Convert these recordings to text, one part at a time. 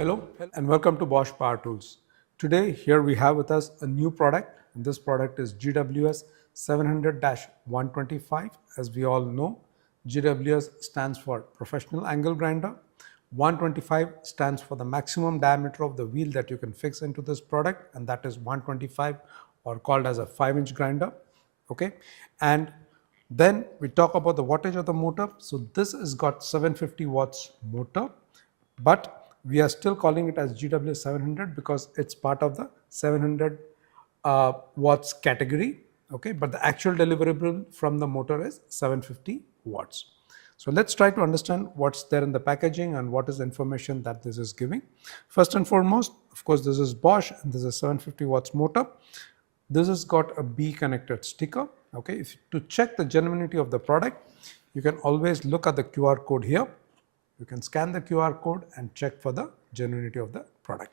Hello and welcome to Bosch Power Tools. Today here we have with us a new product, and this product is GWS 700-125. As we all know, GWS stands for Professional Angle Grinder. 125 stands for the maximum diameter of the wheel that you can fix into this product, and that is 125, or called as a 5-inch grinder. Okay, and then we talk about the wattage of the motor. So this has got 750 watts motor, but we are still calling it as GWS 700 because it's part of the 700 watts category. Okay, but the actual deliverable from the motor is 750 watts. So let's try to understand what's there in the packaging and what is the information that this is giving. First and foremost, of course, this is Bosch and this is a 750 watts motor. This has got a B connected sticker. Okay, to check the genuinity of the product, you can always look at the QR code here. You can scan the QR code and check for the genuinity of the product.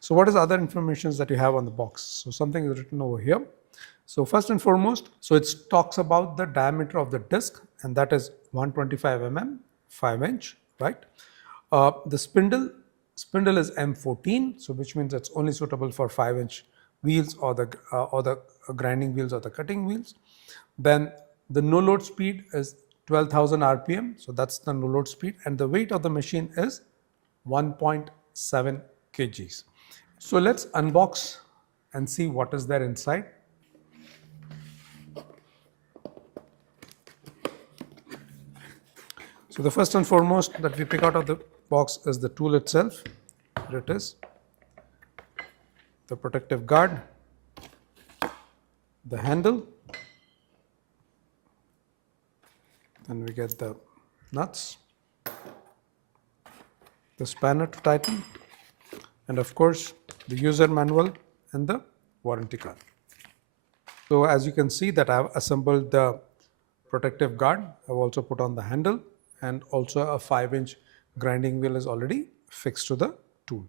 So what is other information that you have on the box? So something is written over here. So first and foremost, so it talks about the diameter of the disc, and that is 125 mm, 5-inch, right? The spindle is M14, so which means it's only suitable for 5-inch wheels or the grinding wheels or the cutting wheels. Then the no load speed is 12,000 RPM, so that's the no load speed, and the weight of the machine is 1.7 kgs. So let's unbox and see what is there inside. So the first and foremost that we pick out of the box is the tool itself. Here it is, the protective guard, the handle, then we get the nuts, the spanner to tighten, and of course the user manual and the warranty card. So as you can see that I have assembled the protective guard. I have also put on the handle, and also a 5-inch grinding wheel is already fixed to the tool.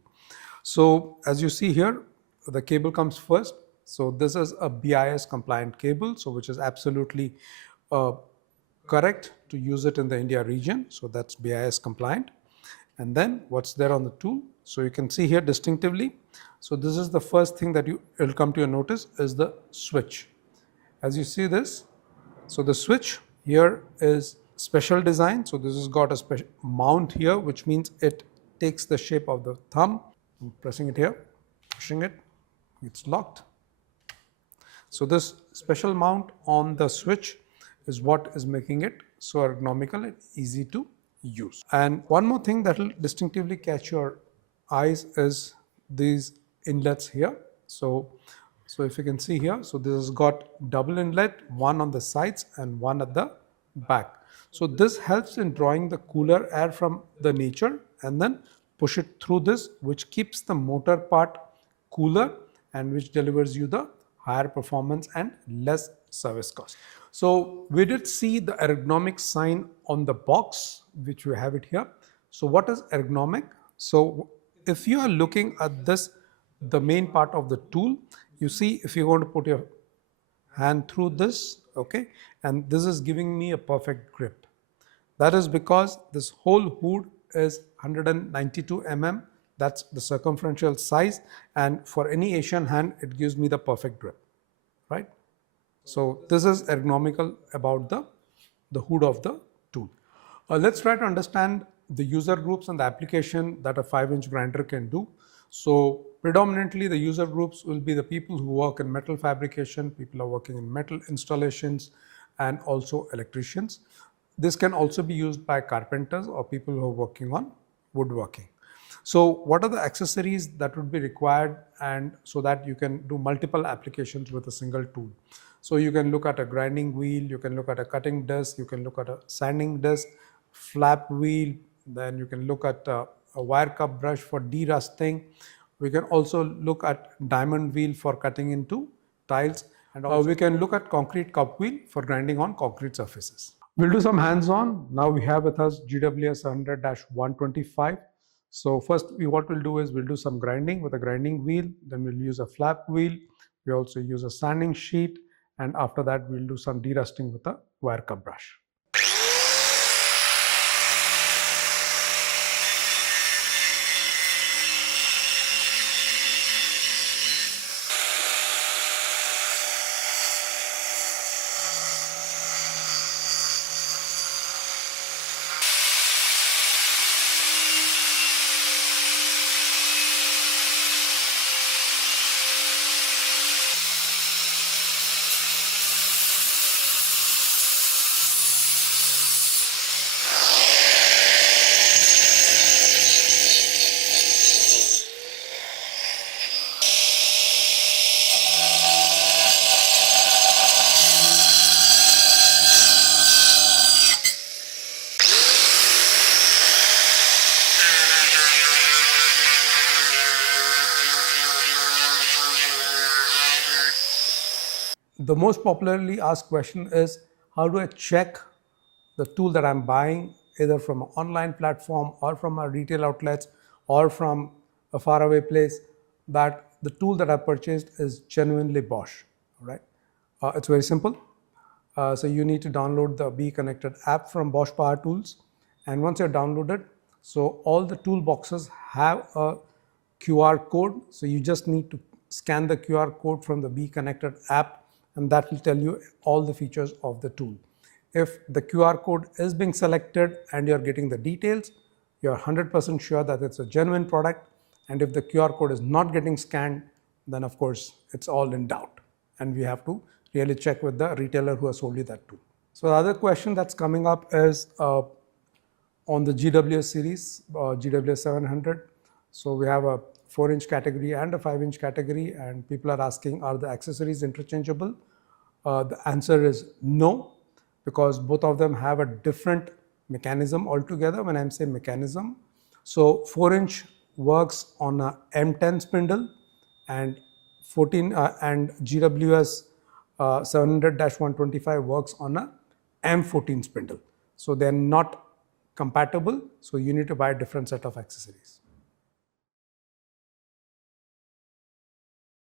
So as you see here, the cable comes first. So this is a BIS compliant cable, so which is absolutely correct to use it in the India region. So that's BIS compliant. And then what's there on the tool? So you can see here distinctively. So this is the first thing that will come to your notice is the switch. As you see this, so the switch here is special design. So this has got a special mount here, which means it takes the shape of the thumb. I'm pressing it here, pushing it, it's locked. So this special mount on the switch is what is making it so ergonomical and easy to use. And one more thing that will distinctively catch your eyes is these inlets here. So if you can see here, so this has got double inlet, one on the sides and one at the back. So this helps in drawing the cooler air from the nature and then push it through this, which keeps the motor part cooler and which delivers you the higher performance and less service cost. So we did see the ergonomic sign on the box, which we have it here. So what is ergonomic? So if you are looking at this, the main part of the tool, you see if you're going to put your hand through this, okay, and this is giving me a perfect grip. That is because this whole hood is 192 mm. That's the circumferential size, and for any Asian hand, it gives me the perfect grip, right? So this is ergonomical about the hood of the tool. Let's try to understand the user groups and the application that a 5-inch grinder can do. So predominantly the user groups will be the people who work in metal fabrication, people who are working in metal installations, and also electricians. This can also be used by carpenters or people who are working on woodworking. So what are the accessories that would be required, and so that you can do multiple applications with a single tool? So you can look at a grinding wheel, you can look at a cutting disc, you can look at a sanding disc, flap wheel, then you can look at a wire cup brush for de-rusting. We can also look at diamond wheel for cutting into tiles, and we can look at concrete cup wheel for grinding on concrete surfaces. We'll do some hands-on. Now we have with us GWS 100-125. So first what we'll do is we'll do some grinding with a grinding wheel, then we'll use a flap wheel, we also use a sanding sheet, and after that we'll do some de-rusting with a wire cup brush. the most popularly asked question is, how do I check the tool that I'm buying, either from an online platform or from our retail outlets or from a faraway place, that the tool that I purchased is genuinely Bosch, right? It's very simple. So you need to download the Be Connected app from Bosch Power Tools. And once you're downloaded, so all the toolboxes have a QR code. So you just need to scan the QR code from the Be Connected app, and that will tell you all the features of the tool. If the QR code is being selected and you're getting the details, you're 100% sure that it's a genuine product. And if the QR code is not getting scanned, then of course it's all in doubt. And we have to really check with the retailer who has sold you that tool. So the other question that's coming up is on the GWS series, GWS 700. So we have a 4-inch category and a 5-inch category, and people are asking, are the accessories interchangeable? The answer is no, because both of them have a different mechanism altogether. When I'm saying mechanism, so 4-inch works on a M10 spindle, and GWS 700-125 works on a M14 spindle. So they're not compatible, so you need to buy a different set of accessories.